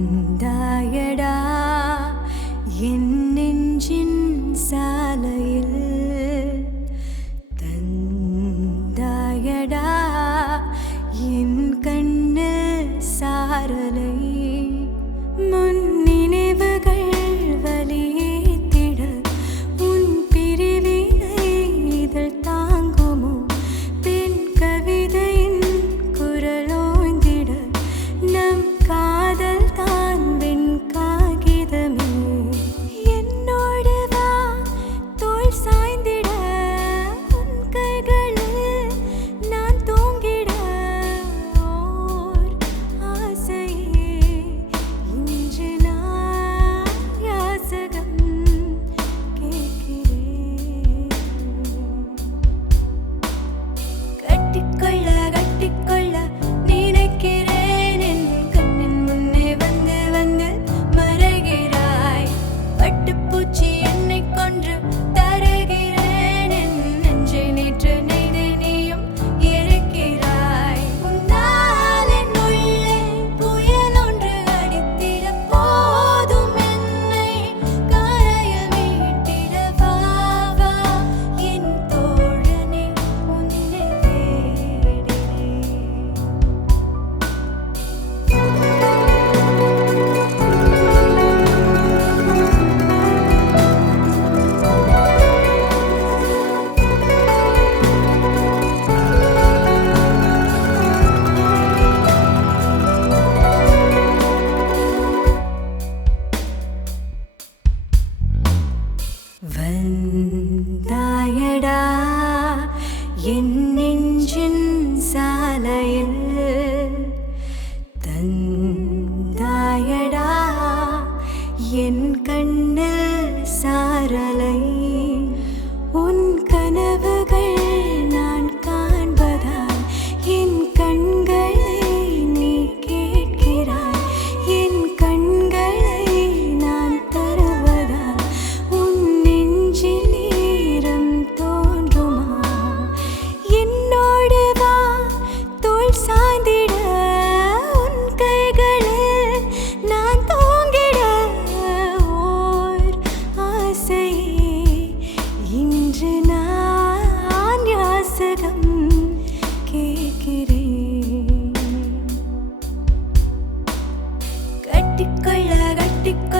வந்தாயடா என் நெஞ்சின் சாலையில் தந்தாயடா என் கண்ணில் சாரலை முன் நினைவுகள் வலியேத்திட உன் பிரிவினை இதழ் தாங்குமோ பெண் கவிதையின் குரலோய்ந்திட நம் காதல் தான் வெண் காகிதமே என்னோடு வா தோள் சாய்ந்திட உன் கைகளில் நான் தூங்கிட ஓர் ஆசையே இன்று நான் யாசகம் கேட்கிறேன் கட்டிக்கொள்ள கட்டிக்கொள்ள நினைக்கிறேன் என் கண்ணின் முன்னே வந்து வந்து மறைகிறாய் பட்டுப்பூச்சி என்னை கொன்று தருகிறேன் என் நெஞ்சை நேற்று நெய்து நீயும் எரிக்கிறாய் உன்னால் என் உள்ளே புயல் ஒன்று அடித்திட போதும் என்னை கரையில் மீட்டிட வா வா என் தோழனே உன்னை தேடினேன் வந்தாயடா என் நெஞ்சின் சாலையில் தந்தாயடா என் கண்ணில் சாரலை உன் கனவுகள் நான் காண்பதால் என் கண்களை நீ கேட்கிறாய் என் கண்களை நான் தருவதால் உன் நெஞ்சில் ஈரம் தோன்றுமா என்னோடு வா தோள் சாய்ந்திட உன் கைகளில் நான் தூங்கிட ஓர் ஆசையே இன்று நான் யாசகம் கேட்கிறேன் கட்டிக்கொள்ள கட்டிக்கொள்ள